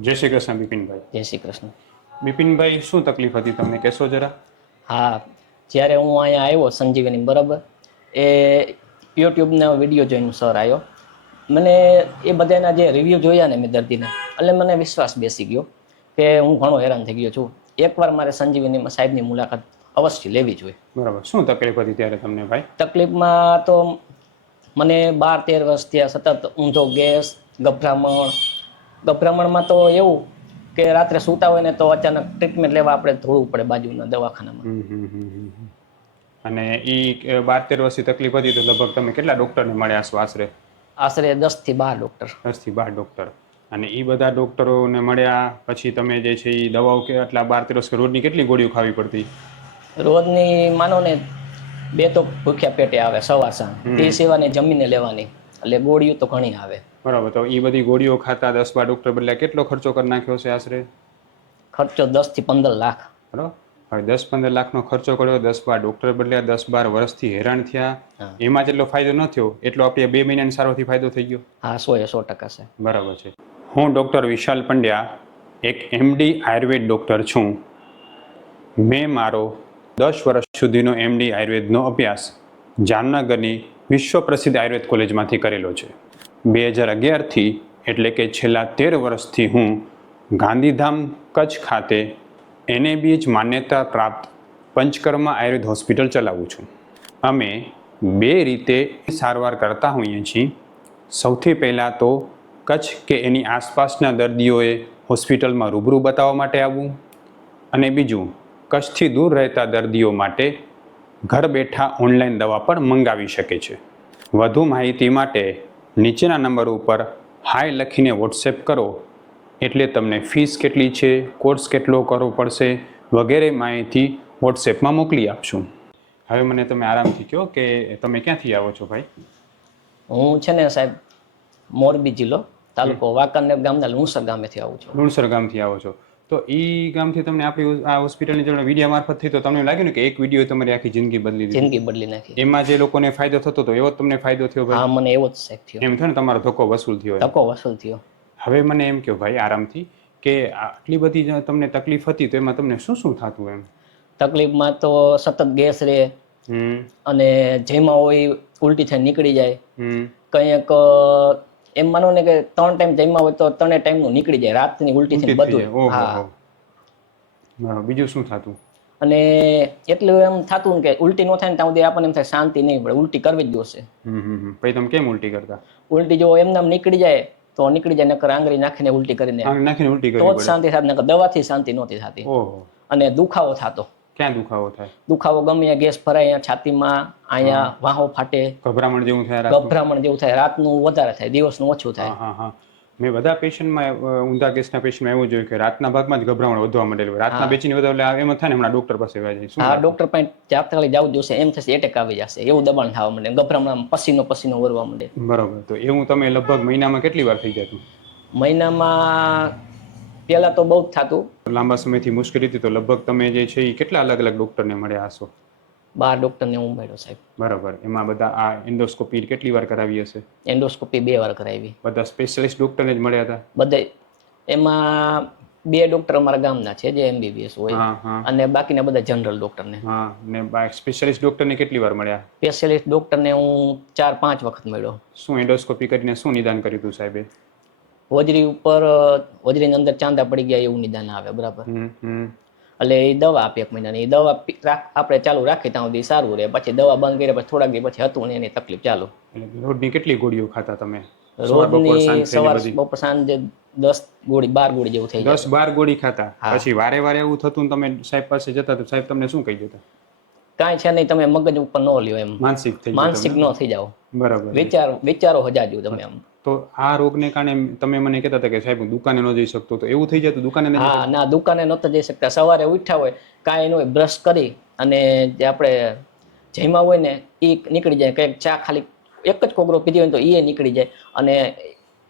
જય શ્રી કૃષ્ણ બિપિનભાઈ. જય શ્રી કૃષ્ણ. બિપિનભાઈ, શું તકલીફ હતી તમને કહેશો જરા? હા, જ્યારે હું અહીંયા આવ્યો સંજીવની બરાબર, એ યુટ્યુબના વિડીયો જોઈને સર આવ્યો. મને એ બધાના જે રિવ્યૂ જોયા ને મેં દર્દીના, એટલે મને વિશ્વાસ બેસી ગયો કે હું ઘણો હેરાન થઈ ગયો છું. એકવાર મારે સંજીવનીમાં સાહેબની મુલાકાત અવશ્ય લેવી જોઈએ. બરાબર. શું તકલીફ હતી ત્યારે તમને ભાઈ? તકલીફમાં તો મને 12-13 વર્ષ થયા સતત ઊંધો ગેસ, ગભરામણમાં તો એવું કે રાત્રે સૂતા હોય ને તો અચાનક ટ્રીટમેન્ટ લેવા આપણે ધોળવું પડે બાજુના દવાખાનામાં. અને એ 12-13 વર્ષની તકલીફ હતી તો લગભગ તમે કેટલા ડૉક્ટરને મળ્યા છો આશરે? આશરે 10 થી 12 ડૉક્ટર. 10 થી 12 ડૉક્ટર. અને એ બધા ડૉક્ટરોને મળ્યા પછી તમે જે છે એ દવાઓ કે આટલા 12-13 વર્ષ રોજની કેટલી ગોળીઓ ખાવી પડતી? રોજની માનો ને 2 તો ભૂખ્યા પેટે આવે સવાર સાંજ, તે સિવાયની જમીને લેવાની, એટલે ગોળીઓ તો ઘણી આવે. બરાબર. તો એ બધી ગોળીઓ ખાતા 10-12 ડૉક્ટર બદલ્યા કેટલો ખર્ચો કરી નાખ્યો છે આશરે? ખર્ચો 10 થી 15 લાખ. બરાબર. હવે 10-15 લાખનો ખર્ચો કર્યો, 10-12 ડૉક્ટર બદલ્યા, 10-12 વર્ષથી હેરાન થયા, એમાં જેટલો ફાયદો ન થયો એટલો આપણે 2 મહિનાની સારવારથી ફાયદો થઈ ગયો. હા, 100% છે. બરાબર છે. હું ડૉક્ટર વિશાલ પંડ્યા, એક MD આયુર્વેદ ડૉક્ટર છું. મેં મારો 10 વર્ષ સુધીનો MD આયુર્વેદનો અભ્યાસ જામનગરની વિશ્વ પ્રસિદ્ધ આયુર્વેદ કોલેજમાંથી કરેલો છે. 2011થી એટલે કે છેલ્લા 13 વર્ષથી હું ગાંધીધામ કચ્છ ખાતે NABH માન્યતા પ્રાપ્ત પંચકર્મા આયુર્વેદ હોસ્પિટલ ચલાવું છું. અમે 2 રીતે સારવાર કરતા હોઈએ છીએ. સૌથી પહેલાં તો કચ્છ કે એની આસપાસના દર્દીઓએ હોસ્પિટલમાં રૂબરૂ બતાવવા માટે આવવું, અને બીજું કચ્છથી દૂર રહેતા દર્દીઓ માટે ઘર બેઠા ઓનલાઈન દવા પણ મંગાવી શકે છે. વધુ માહિતી માટે નીચેના નંબર ઉપર હાય લખીને વોટ્સએપ કરો એટલે તમને ફીસ કેટલી છે, કોર્સ કેટલો કરવો પડશે વગેરે માહિતી વોટ્સએપમાં મોકલી આપશું. હવે મને તમે આરામથી કહો કે તમે ક્યાંથી આવો છો ભાઈ? હું છે ને સાહેબ મોરબી જિલ્લો, તાલુકો વાંકાનેર ગામના લુણસર ગામેથી આવું છું. લુણસર ગામથી આવો છો. તો એ ગામથી તમને આપણી આ હોસ્પિટલની જોડે વિડીયો મારફત થઈ તો તમને લાગ્યું ને કે એક વિડીયો તમારી આખી જિંદગી બદલી દીધી? જિંદગી બદલી નાખી. એમાં જે લોકોને ફાયદો થતો હતો એવો તમને ફાયદો થયો ભાઈ? હા, મને એવો જ સાહેબ થયો. એમ થયો ને તમારો ધક્કો વસૂલ થયો? ધક્કો વસૂલ થયો. હવે મને એમ કહો ભાઈ આરામથી કે આટલી બધી જે તમને તકલીફ હતી તો એમાં તમને શું શું થતું? એમ તકલીફમાં તો સતત ગેસ રહે, અને જેમાં હોય ઉલટી થઈ નીકળી જાય. કંઈક એમ માનો ને કે 3 ટાઈમ જમ્યા હોય તો 3 ટાઈમનું નીકળી જાય, રાતની ઉલટી થઈ બધું. હા. બીજું શું થતું? અને એટલું એમ થતું કે ઉલટી ન થાય ને ત્યાં સુધી આપણને એમ થાય શાંતિ નહીં પડે, ઉલટી કરવી જ જોશે. પછી તમે કેમ ઉલટી કરતા? ઉલટી જો એમનામ નીકળી જાય તો નીકળી જાય, નકર આંગળી નાખીને ઉલટી કરીને ઉલટી તો જ શાંતિ થાય, નકર દવાથી શાંતિ નહોતી થતી. અને દુખાવો થતો. ક્યાં દુખાવો થાય? દુખાવો ગમે ત્યાં ગેસ ભરાય, અહીંયા છાતીમાં, અહીંયા વાહો ફાટે, ગભરામણ જેવું થાય, રાતનું વધારે થાય, દિવસનું ઓછું થાય. મેં બધા પેશન્ટમાં ઊંધા ગેસના પેશન્ટમાં એવું જોયું કે રાતના ભાગમાં જ ગભરામણ વધવા માંડેલું, રાતના બેચીની વધવા એટલે એમ થાય ને હમણાં ડોક્ટર પાસે આવ્યા છે. હા, ડોક્ટર પાસે જાતકાલી જવું જોશે, એમ થશે એટેક આવી જશે, એવું દબાણ થવા માંડે, ગભરામણ પસીનો વરવા માંડે. બરોબર. તો એવું તમે લગભગ મહિનામાં કેટલી વાર થઈ જતું? મહિનામાં પહેલા તો બહુ જ થતું. લાંબા સમયથી મુશ્કેલી હતી તો લગભગ તમે જે છે એ કેટલા અલગ અલગ ડોક્ટરને મળ્યા હશો? 12 ડોક્ટરને હું મળ્યો સાહેબ. બરાબર. એમાં બધા આ એન્ડોસ્કોપી કેટલી વાર કરાવી હશે? એન્ડોસ્કોપી 2 વાર કરાવી. બધા સ્પેશિયાલિસ્ટ ડોક્ટરને જ મળ્યા હતા? બધા. એમાં 2 ડોક્ટર અમારા ગામના છે જે MBBS હોય, અને બાકીના બધા જનરલ ડોક્ટરને. હા. ને સ્પેશિયાલિસ્ટ ડોક્ટરને કેટલી વાર મળ્યા? સ્પેશિયાલિસ્ટ ડોક્ટરને હું 4-5 વખત મળ્યો. શું એન્ડોસ્કોપી કરીને શું નિદાન કર્યું હતું સાહેબે? હોજરી ઉપર, હોજરીની અંદર ચાંદા પડી ગયા એવું નિદાન આવે. બરાબર. એટલે એ દવા આપી 1 મહિનાની. એ દવા આપણે ચાલુ રાખી ત્યાં સુધી સારું રહે, પછી દવા બંધ કરી પછી થોડાક દિવસ પછી હતું ને એની તકલીફ ચાલુ. રોજની કેટલી ગોળીઓ ખાતા તમે? રોજની સવાર બપોર સાંજે 10 ગોળી 12 ગોળી જેવું થઈ જાય. 10-12 ગોળી ખાતા? પછી વારે વારે એવું થતું તમે સાહેબ પાસે જતા તો સાહેબ તમને શું કહી દેતા? કાંઈ છે નહીં, તમે મગજ ઉપર ન લ્યો, એમ માનસિક ન થઈ જાઓ. બરાબર. વિચારો હજાજો તમે એમ. તો આ રોગને કારણે તમે મને કહેતા હતા કે સાહેબ દુકાને ન જઈ શકતો, તો એવું થઈ જતું દુકાને? હા, ના, દુકાને નહોતા જઈ શકતા. સવારે ઉઠ્યા હોય કાંઈ ન હોય, બ્રશ કરી અને જે આપણે જમ્યા હોય ને એ નીકળી જાય, કંઈક ચા ખાલી એક જ કોગરો પીધી હોય તો એ નીકળી જાય, અને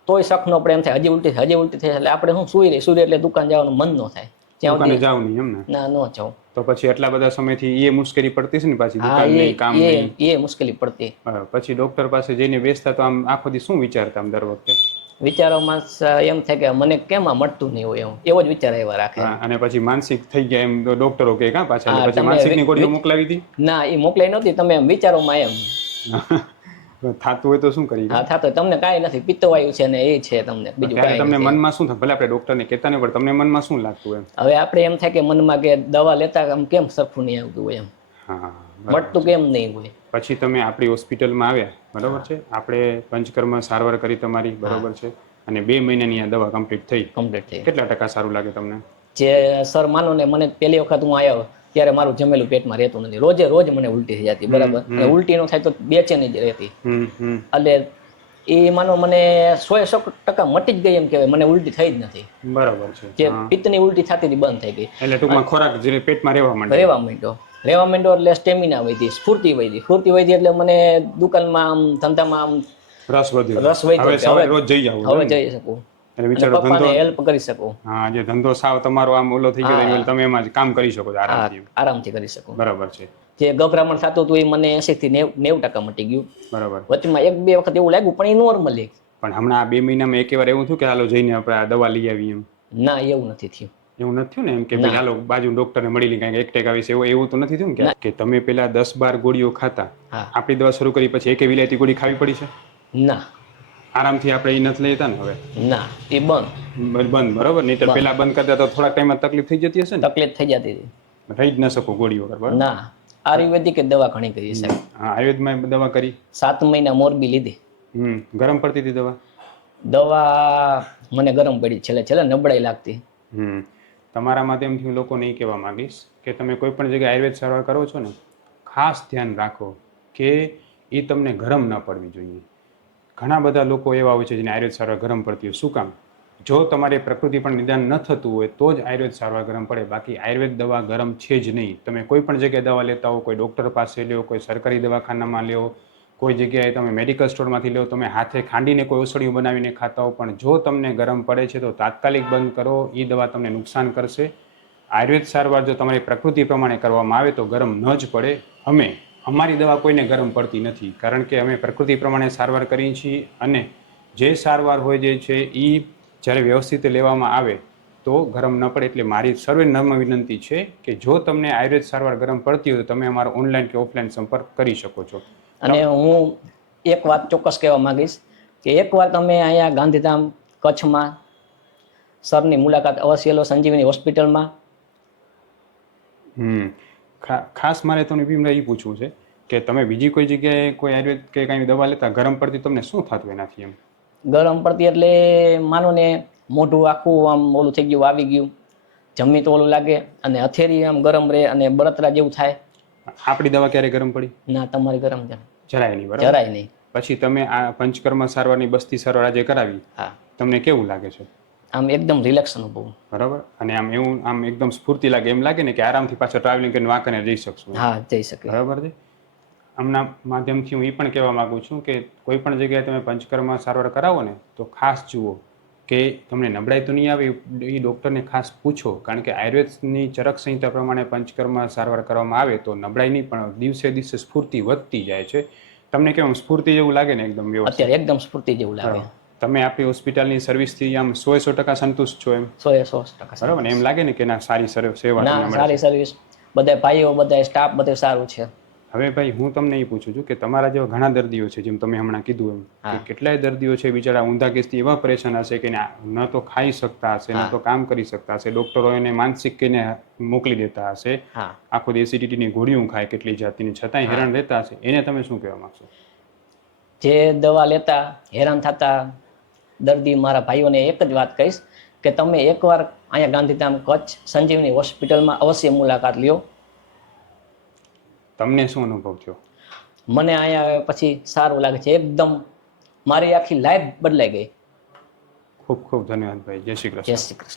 તોય શક ન પડે, એમ થાય હજી ઉલટી થાય. એટલે આપણે શું સુઈ રહી એટલે દુકાન જવાનું મન ન થાય. દુકાને જાવ નહીં એમ ને? ના, ન જાઉં. તો પછી એટલા બધા સમયથી એ મુશ્કેલી પડતી છે ને પાછી? દુકાન નહીં, કામ નહીં, એ મુશ્કેલી પડતી. પછી ડોક્ટર પાસે જઈને બેસતા તો આમ આખો દી શું વિચારતા આમ દર વખતે? વિચારોમાં એમ થાય કે મને કેમ આ મળતું નહીં હોય એમ એવો જ વિચાર એવા રાખે. હા, અને પછી માનસિક થઈ ગયા એમ તો ડોક્ટરો કે કાં પાછા હા, એટલે પછી તમે માનસિકની ગોળીઓ મોકલાવી હતી. ના એ મોકલાઈ નહોતી, તમે એમ વિચારોમાં એમ થાતું હોય તો શું કરી? હા થતો તમને કાંઈ નથી, પિત્તવાયુ છે ને એ છે તમને, બીજું ત્યારે કાંઈ તમને નથી. મનમાં શું થાય? ભલે આપણે ડોક્ટરને કહેતા નહીં, પણ તમને મનમાં શું લાગતું એમ? હવે આપણે એમ થાય કે મનમાં કે દવા લેતા આમ કેમ સરખું નહીં આવતું હોય એમ, હા, મળતું કેમ નહીં હોય. પછી તમે આપણી હોસ્પિટલમાં આવ્યા, બરોબર છે, આપણે પંચકર્મ સારવાર કરી તમારી, બરોબર છે, અને 2 મહિનાની આ દવા કમ્પ્લીટ થઈ. કમ્પ્લીટ થઈ. કેટલા ટકા સારું લાગે તમને? જે સર માનો ને મને પહેલી વખત હું આવ્યો ત્યારે મારું જમેલું પેટમાં રહેતું નથી, રોજે રોજ મને ઉલટી થઈ જતી, બરાબર, અને ઉલટી નો થાય તો બેચેની જ રહેતી. એટલે એ માનો મને 100% મટી જ ગઈ એમ કહેવાય, મને ઉલટી થઈ જ નથી. બરાબર છે. જે પિત્તની ઉલટી થતી હતી બંધ થઈ ગઈ. એટલે ટૂંકમાં ખોરાક જે પેટમાં રહેવા માંડ્યો એટલે સ્ટેમિના વધી, સ્ફૂર્તિ વધી એટલે મને દુકાનમાં આમ ધંધામાં આમ રસ વધ્યો. હવે સવારે રોજ જઈ જાવ. હવે જઈ શકું, એટલે વિચારો પપ્પાને હેલ્પ કરી શકું. હા, જે ધંધો સાવ તમારો આમ ઓલો થઈ ગયો, તમે એમાં જ કામ કરી શકો છો આરામથી કરી શકું. બરાબર છે. જે ગભરામણ થતું હતું એ મને 80 થી 90% મટી ગયું. બરાબર. વચમાં 1-2 વખત એવું લાગ્યું, પણ એ નોર્મલી. પણ હમણાં આ 2 મહિનામાં એક વાર એવું થયું કે હાલો જઈને આપણે આ દવા લઈ આવી એમ? ના, એવું નથી થયું. એવું નથી થયું ને એમ કે ભાઈ હાલો બાજુ ડોક્ટરને મળી લી કાંઈક એટેક આવી છે એવું તો નથી થયું ને કે તમે પેલા 10-12 ગોળીઓ ખાતા, આપણી દવા શરૂ કરી પછી એકે વિલાયતી ગોળી ખાવી પડી છે? ના, આરામથી આપણે એ નથી લેતા ને હવે? ના, એ બંધ. બરોબર. નહીં તો પેલા બંધ કરતા તો થોડા ટાઈમમાં તકલીફ થઈ જતી હશે ને? તકલીફ થઈ જતી હતી, રહી જ ન શકો ગોળીઓ વગર. બરાબર. ના, આયુર્વેદિક દવા ઘણી કરી સાહેબ. હા, આયુર્વેદમાં દવા કરી. 7 મહિના મોરબી લીધી. ગરમ પડતી હતી દવા? દવા મને ગરમ પડી, છેલ્લે નબળાઈ લાગતી. તમારા માધ્યમથી હું લોકોને એ કહેવા માંગીશ કે તમે કોઈ પણ જગ્યાએ આયુર્વેદ સારવાર કરો છો ને, ખાસ ધ્યાન રાખો કે એ તમને ગરમ ન પડવી જોઈએ. ઘણા બધા લોકો એવા હોય છે જેને આયુર્વેદ સારવાર ગરમ પડતી હોય. શું કામ? જો તમારે પ્રકૃતિ પણ નિદાન ન થતું હોય તો જ આયુર્વેદ સારવાર ગરમ પડે, બાકી આયુર્વેદ દવા ગરમ છે જ નહીં. તમે કોઈ પણ જગ્યાએ દવા લેતા હો, કોઈ ડૉક્ટર પાસે લ્યો, કોઈ સરકારી દવાખાનામાં લ્યો, કોઈ જગ્યાએ તમે મેડિકલ સ્ટોરમાંથી લો, તમે હાથે ખાંડીને કોઈ ઓસડિયું બનાવીને ખાતા હો, પણ જો તમને ગરમ પડે છે તો તાત્કાલિક બંધ કરો. એ દવા તમને નુકસાન કરશે. આયુર્વેદ સારવાર જો તમારી પ્રકૃતિ પ્રમાણે કરવામાં આવે તો ગરમ ન જ પડે. અમારી દવા કોઈને ગરમ પડતી નથી, કારણ કે અમે પ્રકૃતિ પ્રમાણે સારવાર કરીએ છીએ, અને જે સારવાર હોય જે છે એ જ્યારે વ્યવસ્થિત લેવામાં આવે તો ગરમ ન પડે. એટલે મારી સર્વે નમ્ર વિનંતી છે કે જો તમને આયુર્વેદ સારવાર ગરમ પડતી હોય તો તમે અમારો ઓનલાઈન કે ઓફલાઈન સંપર્ક કરી શકો છો. અને હું એક વાત ચોક્કસ કહેવા માંગીશ કે એકવાર તમે અહીંયા ગાંધીધામ કચ્છમાં સરની મુલાકાત અવશ્ય લો, સંજીવની હોસ્પિટલમાં. ખાસ મારે તમને એ પૂછવું છે કે તમે બીજી કોઈ જગ્યાએ કોઈ આયુર્વેદ કે કાંઈ દવા લેતા ગરમ પડતી તમને શું થતું એનાથી? એમ ગરમ પડતી એટલે માનો ને મોઢું આખું આમ ઓલું થઈ ગયું, આવી ગયું, જમી તો ઓલું લાગે, અને હથેળી આમ ગરમ રહે અને બળતરા જેવું થાય. આપણી દવા ક્યારે ગરમ પડી? ના, તમારી ગરમ જરાય નહીં. બરાબર, જરાય નહીં. પછી તમે આ પંચકર્મ સારવારની બસ્તી સારવાર આજે કરાવી, તમને કેવું લાગે છે? આમ એકદમ રિલેક્સ અનુભવ. બરાબર. અને આમ એકદમ સ્ફૂર્તિ લાગે, એમ લાગે ને કે આરામથી પાછો ટ્રાવેલિંગ કરીને વાંકને જઈ શકશું? હા, જઈ શકે. બરાબર છે. આમના માધ્યમથી હું એ પણ કહેવા માગું છું કે કોઈ પણ જગ્યાએ તમે પંચકર્મ સારવાર કરાવો ને તો ખાસ જુઓ કે તમને નબળાઈ તો નહીં આવે, એ ડૉક્ટરને ખાસ પૂછો, કારણ કે આયુર્વેદની ચરક સંહિતા પ્રમાણે પંચકર્મ સારવાર કરવામાં આવે તો નબળાઈ નહીં પણ દિવસે દિવસે સ્ફૂર્તિ વધતી જાય છે. તમને કેવું સ્ફૂર્તિ જેવું લાગે ને? એકદમ વ્યવસ્થિત. અત્યારે એકદમ સ્ફૂર્તિ જેવું લાગે. તમે આપણી હોસ્પિટલની સર્વિસથી આમ 100% સંતુષ્ટ છો? એમ 100% બરાબર ને? એમ લાગે ને કે ના સારી સેવા? ના, સારી સર્વિસ, બધા ભાઈઓ, બધા સ્ટાફ બધું સારું છે. હવે ભાઈ હું તમને એ પૂછું છું કે તમારા જેવા ઘણા દર્દીઓ છે, જેમ તમે હમણાં કીધું એમ કે કેટલાય દર્દીઓ છે બિચારા ઊંધા કેસથી એવા પરેશાન હશે કે ન તો ખાઈ શકતા હશે, ન તો કામ કરી શકતા હશે, ડૉક્ટરો એને માનસિક કહીને મોકલી દેતા હશે, આખો દી એસિડિટીની ગોળીઓ ખાય કેટલી જાતિની, છતાંય હેરાન રહેતા હશે. એને તમે શું કહેવા માંગશો? જે દવા લેતા હેરાન થતા દર્દી મારા ભાઈઓને એક જ વાત કહીશ કે તમે એકવાર અહીંયા ગાંધીધામ કચ્છ સંજીવની હોસ્પિટલમાં અવશ્ય મુલાકાત લ્યો. તમને શું અનુભવ થયો? મને અહીંયા પછી સારું લાગે છે, એકદમ મારી આખી લાઈફ બદલાઈ ગઈ. ખૂબ ખૂબ ધન્યવાદ ભાઈ. જય શ્રી કૃષ્ણ. જય શ્રી કૃષ્ણ.